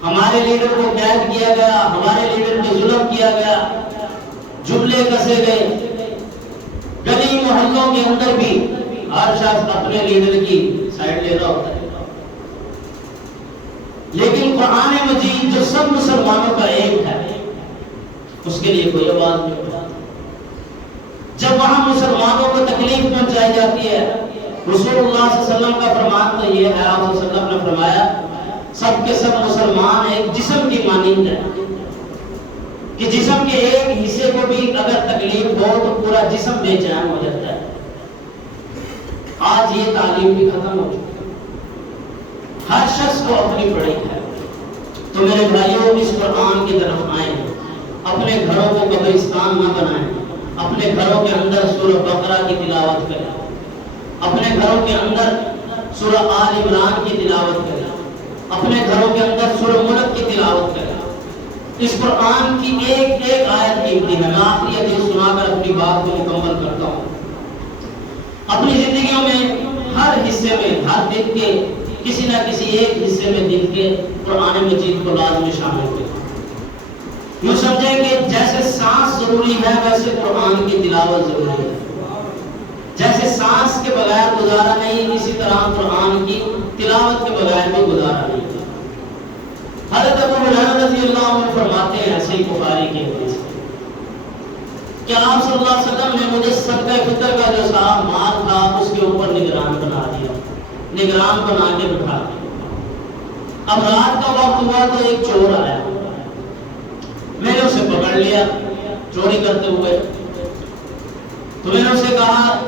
ہمارے لیڈر کو قید کیا گیا، ہمارے لیڈر پہ ظلم کیا گیا، جملے کسے گئے. گلی محلوں کے اندر بھی ہر شخص اپنے لیڈر کی سائڈ لے رہا ہوتا ہے. لیکن قرآن مجید جو سب مسلمانوں کا ایک ہے، اس کے لیے کوئی آواز نہیں اٹھاتا. جب وہاں مسلمانوں کو تکلیف پہنچائی جاتی ہے، رسول اللہ صلی اللہ علیہ وسلم کا فرمان تو یہ ہے، آپ صلی اللہ علیہ وسلم نے فرمایا سب کے سب مسلمان ایک جسم کی مانند ہے، کہ جسم کے ایک حصے کو بھی اگر تکلیف ہو تو پورا جسم بے چین ہو جاتا ہے. آج یہ تعلیم بھی ختم ہو چکی ہے، ہر شخص کو اپنی پڑی ہے. تو میرے بھائیوں، اس قرآن کی طرف آئیں، اپنے گھروں کو قبرستان نہ بنائیں. اپنے گھروں کے اندر سورہ بقرہ کی تلاوت کریں، اپنے گھروں کے اندر سورہ آل عمران کی تلاوت کریں، اپنے گھروں کے اندر سورہ ملک کی تلاوت کریں. اس قرآن کی ایک ایک آیت قیمتی ہے. میں آخری حدیث سنا کر اپنی بات کو مکمل کرتا ہوں. اپنی زندگیوں میں ہر حصے میں، ہر دن کے کسی نہ کسی ایک حصے میں دن کے قرآن مجید کو لازمی شامل کریں. یوں سمجھیں کہ جیسے سانس ضروری ہے ویسے قرآن کی تلاوت ضروری ہے. جیسے سانس کے بغیر گزارا نہیں، اسی طرح قرآن کی تلاوت کے بغیر بھی گزارا نہیں. حضرت ابو ہریرہ رضی اللہ عنہ فرماتے ہیں صحیح بخاری کی حدیث کہ آپ صلی اللہ علیہ وسلم نے مجھے صدقہ فطر کا جو سارا مال تھا اس کے اوپر نگران بنا دیا، نگران بنا کے بٹھا دیا. اب رات کا وقت ہوا تو ایک چور آیا، میں نے اسے پکڑ لیا چوری کرتے ہوئے. تو میں نے اسے کہا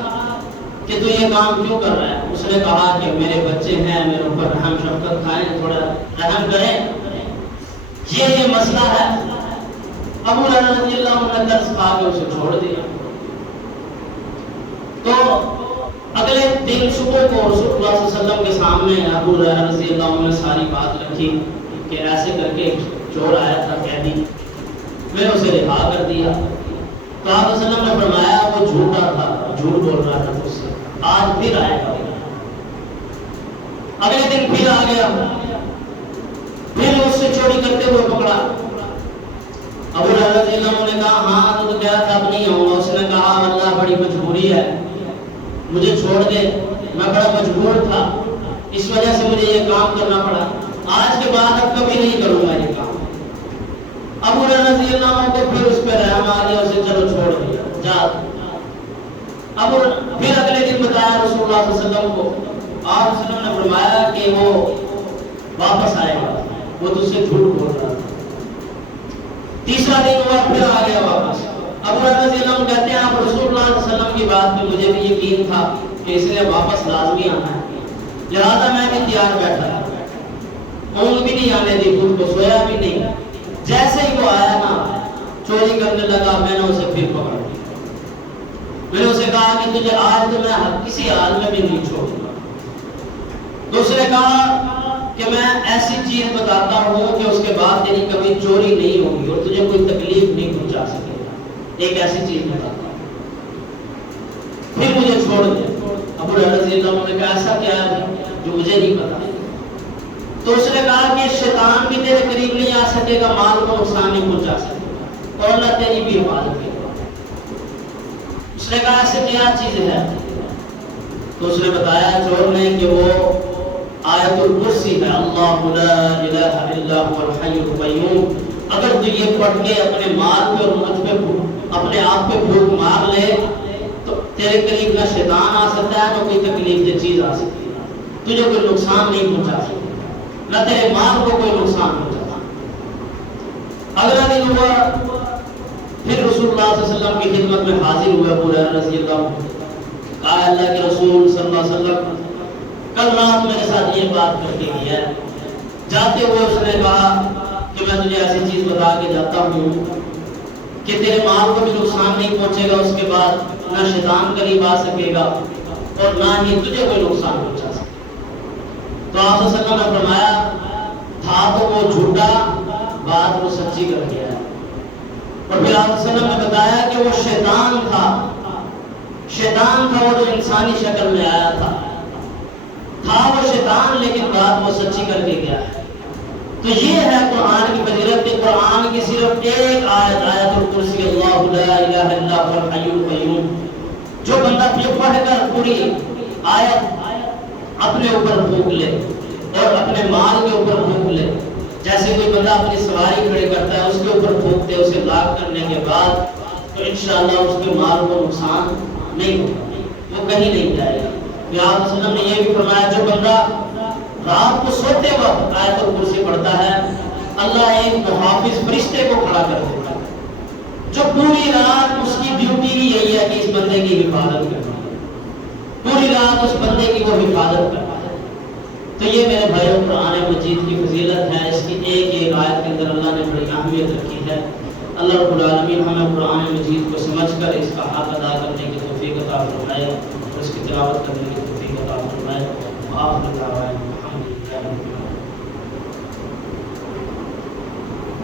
کہ تو یہ کام کیوں کر رہا ہے؟ اس نے کہا کہ میرے بچے ہیں، میرے اوپر رحم شفقت کھائیں، تھوڑا رحم کریں، یہ مسئلہ ہے. ابو ہریرہ رضی اللہ عنہ نے ترس کھا کے اسے چھوڑ دیا. تو اگلے دن صبح کو رسول اللہ صلی اللہ علیہ وسلم کے سامنے ابو ہریرہ رضی اللہ عنہ نے ساری بات رکھی کہ ایسے کر کے چور آیا تھا قیدی، میں نے اسے رہا کر دیا. تو آپ صلی اللہ علیہ وسلم نے فرمایا وہ جھوٹا تھا، جھوٹ بول رہا تھا مجھ سے، آج پھر آئے گا. اگلے دن پھر آ گیا، پھر اس سے چوری کرتے ہوئے پکڑا. ابو ہریرہ رضی اللہ عنہ نے کہا ہاں تو کیا تھا، اب نہیں آؤں گا. اس نے کہا اللہ بڑی مجبوری ہے، مجھے چھوڑ دے، میں بڑا مجبور تھا، اس وجہ سے مجھے یہ کام کرنا پڑا، آج کے بعد اب کبھی نہیں کروں گا یہ کام. ابو ہریرہ رضی اللہ عنہ کو پھر اس پہ رحم آ گیا، اسے چلو چھوڑ دیا جا. اب پھر اگلے دن بتایا رسول اللہ صلی اللہ علیہ وسلم کو، آپ صلی اللہ علیہ وسلم نے فرمایا کہ وہ واپس آئے گا، وہ تجھ سے جھوٹ بول رہا تھا. تیسرا دن ہوا پھر آ گیا واپس. ابو ہریرہ رضی اللہ عنہ کہتے ہیں آپ رسول اللہ صلی اللہ علیہ وسلم کی بات پہ مجھے بھی یقین تھا کہ اس نے واپس لازمی آنا ہے، لہٰذا میں بھی تیار بیٹھا تھا، اونگ بھی نہیں آنے دی، خود کو سویا بھی نہیں. جیسے ہی وہ آیا نا چوری کرنے لگا، میں نے اسے پھر پکڑ لیا. میں نے اسے کہا کہ تجھے آج تو میں کسی حال میں بھی نہیں چھوڑوں گا. دوسرے کہا کہ میں ایسی چیز بتاتا ہوں کہ اس کے بعد تیری کبھی چوری نہیں ہوگی اور تجھے کوئی تکلیف نہیں پہنچا سکے گا. ایک ایسی چیز بتاتا ہوں، پھر مجھے چھوڑ دے. ابو ہریرہ رضی اللہ عنہ نے کہا ایسا کیا ہے جو مجھے نہیں پتا. تو اس نے کہا کہ شیطان بھی تیرے قریب نہیں آ سکے گا، مال کو نقصان نہیں پہنچا سکے گا، اور اللہ تیری بھی حفاظت کرے گا. اس نے کہا ایسے کیا چیز ہے؟ تو اس نے بتایا چور نے کہ وہ آیت الکرسی ہے، اللہ لا الہ الا هو الحی القیوم. اگر تو یہ پڑھ کے اپنے مال پہ اور مجھ پہ اپنے آپ پہ بھوک مار لے تو تیرے قریب نہ شیطان آ سکتا ہے نہ کوئی تکلیف دہ چیز آ سکتی ہے، تجھے کوئی نقصان نہیں پہنچا سکتا، نہ تیرے مال کو کوئی نقصان پہنچا. اگلا دن ہوا پھر رسول اللہ صلی اللہ علیہ وسلم کی خدمت میں حاضر ہوئے ابو ہریرہ رضی اللہ عنہ. کہا اللہ کے رسول صلی اللہ علیہ وسلم کل رات میرے ساتھ یہ بات کر کے گیا ہے. جاتے ہوئے اس نے کہا کہ میں تجھے ایسی چیز بتا کے جاتا ہوں کہ تیرے مال کو بھی نقصان نہیں پہنچے گا، اس کے بعد نہ شیطان قریب آ سکے گا اور نہ ہی تجھے کوئی نقصان پہنچا سکے. تو آپ صلی اللہ علیہ وسلم نے فرمایا تھا تو وہ جھوٹا، بات وہ سچی کر گیا ہے. اور پھر آپ صلی اللہ علیہ وسلم نے بتایا کہ وہ شیطان تھا، شیطان تھا وہ جو انسانی شکل میں آیا تھا وہ شیطان، لیکن بات وہ سچی کر کے گیا ہے. تو یہ ہے قرآن کی فضیلت کہ قرآن کی صرف ایک آیت، آیت الکرسی، اللہ لا الہ الا هو الحی القیوم، جو بندہ پڑھ کر پوری آیت اپنے اوپر پھونک لے اور اپنے مال کے اوپر پھونک لے. جیسے کوئی بندہ اپنی سواری کھڑی کرتا ہے، اس کے اوپر پھونکتے اسے لاک کرنے کے بعد تو انشاءاللہ اس کے مال کو نقصان نہیں ہوگا، وہ کہیں نہیں جائے گا. آپ صلی اللہ علیہ وسلم نے یہ بھی فرمایا جو بندہ رات کو سوتے وقت آیت الکرسی پڑھتا ہے، اللہ ایک محافظ فرشتے کو کھڑا کر دیتا ہے جو پوری رات اس کی ڈیوٹی ہی یہی ہے کہ اس بندے کی حفاظت کرنا ہے، پوری رات اس بندے کی وہ حفاظت کرنا ہے. تو یہ میرے بھائیوں قرآن مجید کی فضیلت ہے. اس کی ایک ایک آیت کے اندر اللہ نے بڑی اہمیت رکھی ہے. اللہ رب العالمین ہمیں قرآن مجید کو سمجھ کر اس کا حق ادا کرنے کی توفیق عطا فرمائے اور اس کی تلاوت کرنے کی توفیق عطا فرمائے. آخر دعوانا